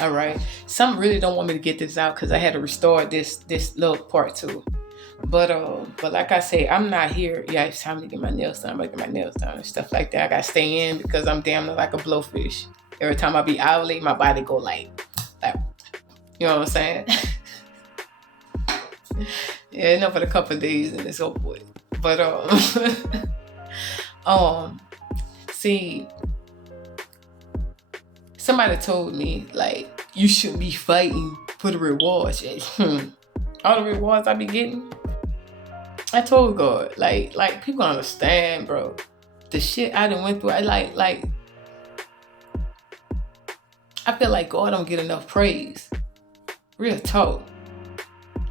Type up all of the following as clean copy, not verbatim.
All right. Some really don't want me to get this out because I had to restore this little part too. But like I say, I'm not here. Yeah, it's time to get my nails done. I'm gonna get my nails done and stuff like that. I gotta stay in because I'm damn near like a blowfish. Every time I be out late, my body go like, you know what I'm saying? Yeah, enough for a couple of days and it's over with. But see, somebody told me like you shouldn't be fighting for the rewards. All the rewards I be getting. I told God, like people understand, bro. The shit I done went through, I feel like God don't get enough praise. Real talk.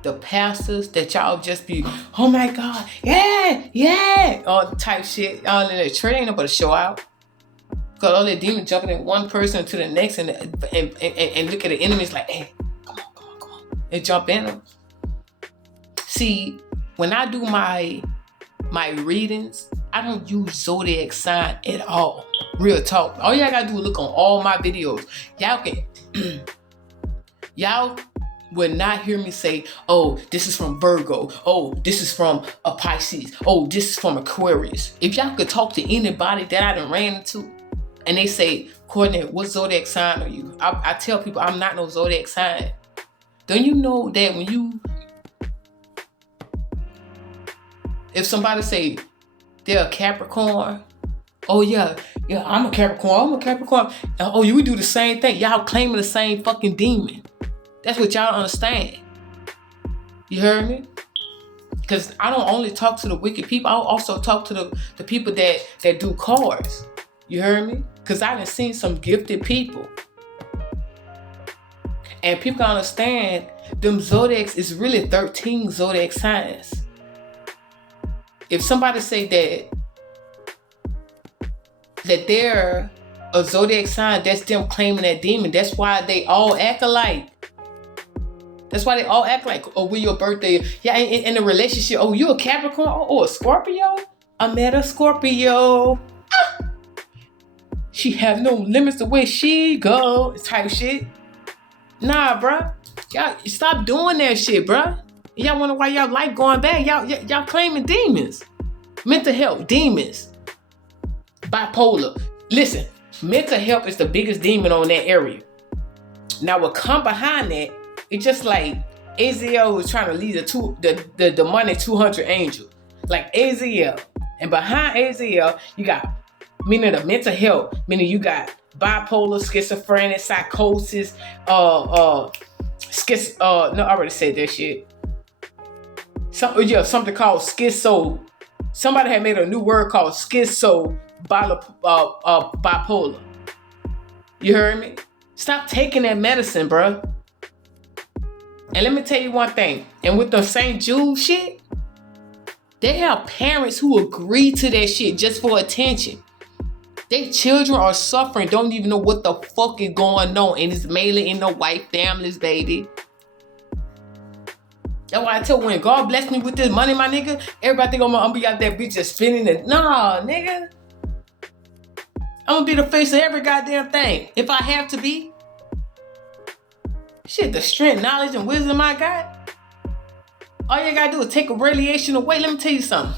The pastors that y'all just be, oh my God, yeah, all type shit, all in the church ain't nobody show out. Cause all the demons jumping in one person to the next and look at the enemies like, hey, come on, and jump in them. See, when I do my readings, I don't use zodiac sign at all. Real talk. All y'all gotta do is look on all my videos. Y'all will not hear me say, oh, this is from Virgo. Oh, this is from a Pisces. Oh, this is from Aquarius. If y'all could talk to anybody that I done ran into and they say, Courtney, what zodiac sign are you? I tell people I'm not no zodiac sign. Don't you know that when you, if somebody say they're a Capricorn, oh yeah, I'm a Capricorn. Oh, you would do the same thing. Y'all claiming the same fucking demon. That's what y'all understand. You heard me? Because I don't only talk to the wicked people. I also talk to the people that do cards. You heard me? Because I done seen some gifted people. And people can understand them zodiacs is really 13 zodiac signs. If somebody say that they're a zodiac sign, that's them claiming that demon. That's why they all act alike. That's why they all act like, oh, when your birthday, yeah, in a relationship, oh, you a Capricorn, oh, a Scorpio? I met a Scorpio. She have no limits the way she go, type shit. Nah, bruh. Y'all stop doing that shit, bruh. Y'all wonder why y'all like going back. Y'all claiming demons. Mental health, demons. Bipolar. Listen, mental health is the biggest demon on that area. Now what come behind that, it's just like Azazel was trying to lead the demonic 200 angel. Like Azazel. And behind Azazel, you got, meaning the mental health, meaning you got bipolar, schizophrenic, psychosis, I already said that shit. Something called schizo. Somebody had made a new word called schizo bipolar. You heard me? Stop taking that medicine, bro. And let me tell you one thing. And with the St. Jude shit, they have parents who agree to that shit just for attention. Their children are suffering, don't even know what the fuck is going on. And it's mainly in the white families, baby. That's why I tell when God bless me with this money, my nigga, everybody think I'm gonna be out there bitch just spinning it. Nah, nigga. I'm gonna be the face of every goddamn thing. If I have to be. Shit, the strength, knowledge, and wisdom I got. All you gotta do is take a radiation away. Let me tell you something.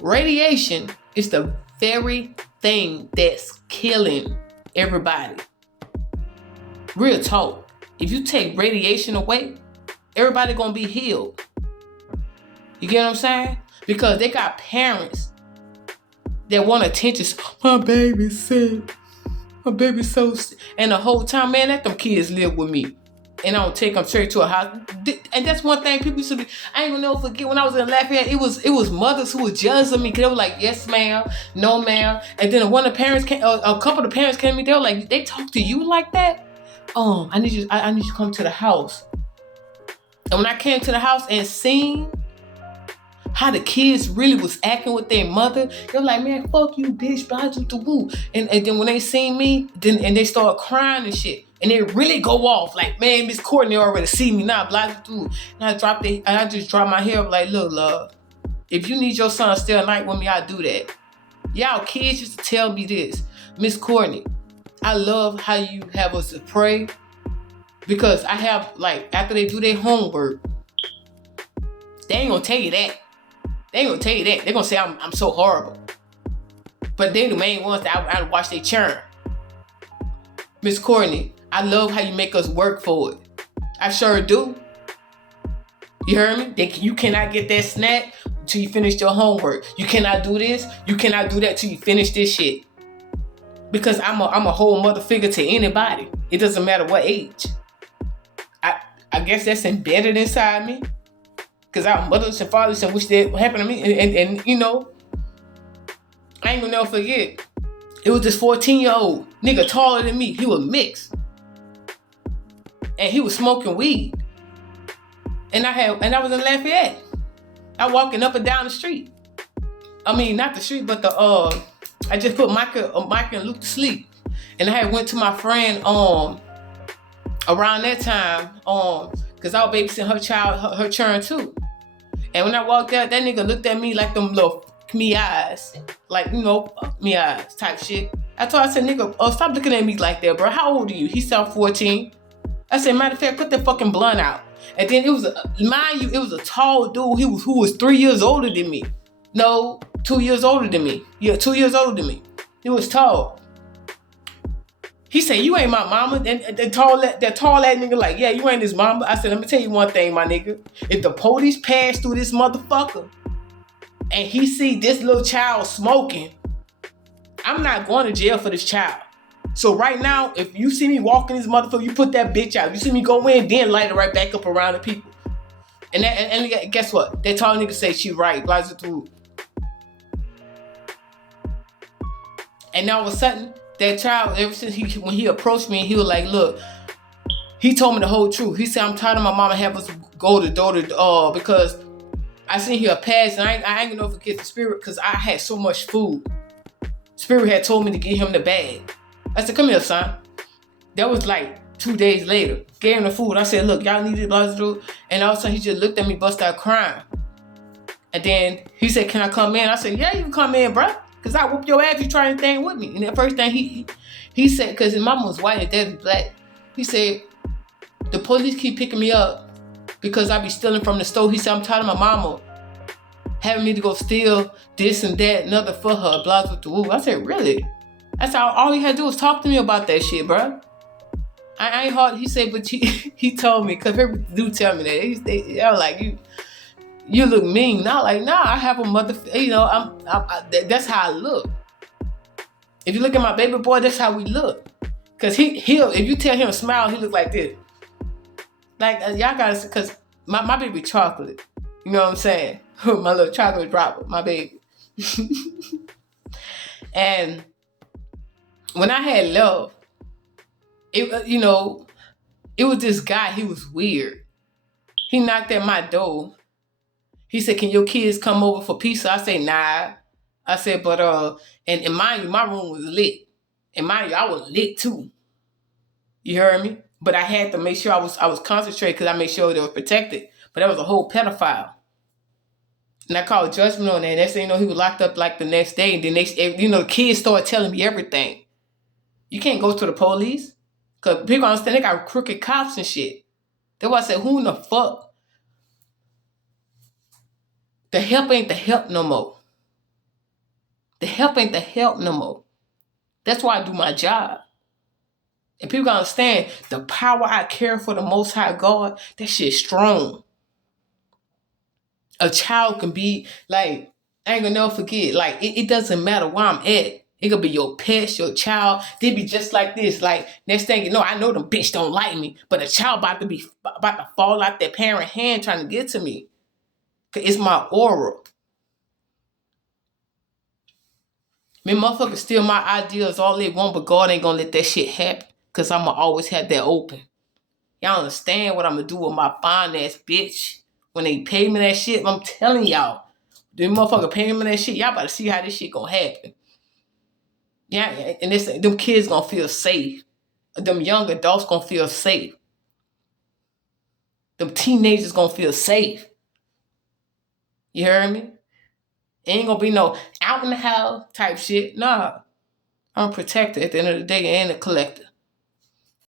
Radiation is the very thing that's killing everybody. Real talk. If you take radiation away, everybody gonna be healed. You get what I'm saying? Because they got parents that want attention. My baby's sick. My baby's so sick. And the whole time, man, let them kids live with me. And I don't take them straight to a house. And that's one thing people used to be. I ain't gonna never forget when I was in Lafayette, it was mothers who were judging me. Cause they were like, yes, ma'am, no, ma'am. And then one of the parents came, a couple of the parents came to me, they were like, they talk to you like that? I need you to come to the house. And when I came to the house and seen how the kids really was acting with their mother, they were like, man, fuck you, bitch, blah, blah, blah, blah. And then when they seen me, and they start crying and shit, and they really go off, like, man, Miss Courtney already see me now, blah, blah, blah. And I just drop my hair up like, look, love, if you need your son to stay a night with me, I'll do that. Y'all kids used to tell me this, Miss Courtney, I love how you have us to pray, because I have, like, after they do their homework, they ain't gonna tell you that. They ain't gonna tell you that. They're gonna say I'm so horrible. But they the main ones that I watch they churn. Miss Courtney, I love how you make us work for it. I sure do. You heard me? You cannot get that snack until you finish your homework. You cannot do this. You cannot do that till you finish this shit. Because I'm a whole mother figure to anybody. It doesn't matter what age. I guess that's embedded inside me. Because our mothers and fathers and wish that happened to me. And you know, I ain't gonna never forget. It was this 14-year-old nigga taller than me. He was mixed. And he was smoking weed. And I was in Lafayette. I walking up and down the street. I mean, not the street, but I just put Micah and Luke to sleep. And I had went to my friend around that time because I was babysitting her children too. And when I walked out, that nigga looked at me like them little me eyes, like, you know, me eyes type shit. I said, nigga, stop looking at me like that, bro. How old are you? He said 14. I said, matter of fact, put that fucking blunt out. And then it was a tall dude who was 3 years older than me. No, 2 years older than me. Yeah, 2 years older than me. He was tall. He said, you ain't my mama. And that tall ass nigga like, yeah, you ain't his mama. I said, let me tell you one thing, my nigga. If the police pass through this motherfucker and he see this little child smoking, I'm not going to jail for this child. So right now, if you see me walking this motherfucker, you put that bitch out. You see me go in, then light it right back up around the people. And guess what? That tall nigga say she right. And all of a sudden, that child, ever since when he approached me, he was like, look, he told me the whole truth. He said, I'm tired of my mama having us go to door to door because I seen here pass, and I ain't gonna forget the Spirit because I had so much food. Spirit had told me to get him the bag. I said, come here, son. That was like 2 days later. Gave him the food. I said, look, y'all need it, blah, blah, blah. And all of a sudden, he just looked at me, bust out crying. And then he said, can I come in? I said, yeah, you can come in, bro. Because I whoop your ass if you try anything with me. And the first thing he said, because his mama was white and dad was black, he said, the police keep picking me up because I be stealing from the store. He said, I'm tired of my mama having me to go steal this and that and other for her, blah, blah, blah. I said, really? That's all he had to do was talk to me about that shit, bro. I ain't hard. He said, but he told me, because people do tell me that. They were like, you look mean. Not like, nah, I have a mother, you know, that's how I look. If you look at my baby boy, that's how we look. Because he'll, if you tell him to smile, he look like this. Like, y'all gotta, because my baby chocolate. You know what I'm saying? My little chocolate dropper, my baby. And when I had love, it was this guy, he was weird. He knocked at my door. He said, can your kids come over for pizza? I said, nah. I said, but, and mind you, my room was lit. And mind you, I was lit too. You heard me? But I had to make sure I was concentrated because I made sure they were protected. But that was a whole pedophile. And I called judgment on that. And next thing you know, he was locked up like the next day. And then the kids started telling me everything. You can't go to the police. Because people understand they got crooked cops and shit. That's why I said, who in the fuck? The help ain't the help no more. The help ain't the help no more. That's why I do my job. And people gotta understand the power I carry for the Most High God, that shit's strong. A child can be like, I ain't gonna never forget, like, it doesn't matter where I'm at. It could be your pet, your child. They be just like this. Like, next thing you know, I know them bitch don't like me, but a child about to fall out their parent hand trying to get to me. Cause it's my aura. Man, motherfuckers steal my ideas all they want, but God ain't gonna let that shit happen. Cause I'ma always have that open. Y'all understand what I'm gonna do with my fine ass bitch when they pay me that shit? I'm telling y'all, them motherfucker pay me that shit. Y'all about to see how this shit gonna happen. Yeah, and them kids gonna feel safe. Them young adults gonna feel safe. Them teenagers gonna feel safe. You heard me? Ain't gonna be no out in the house type shit. Nah. I'm a protector at the end of the day and a collector.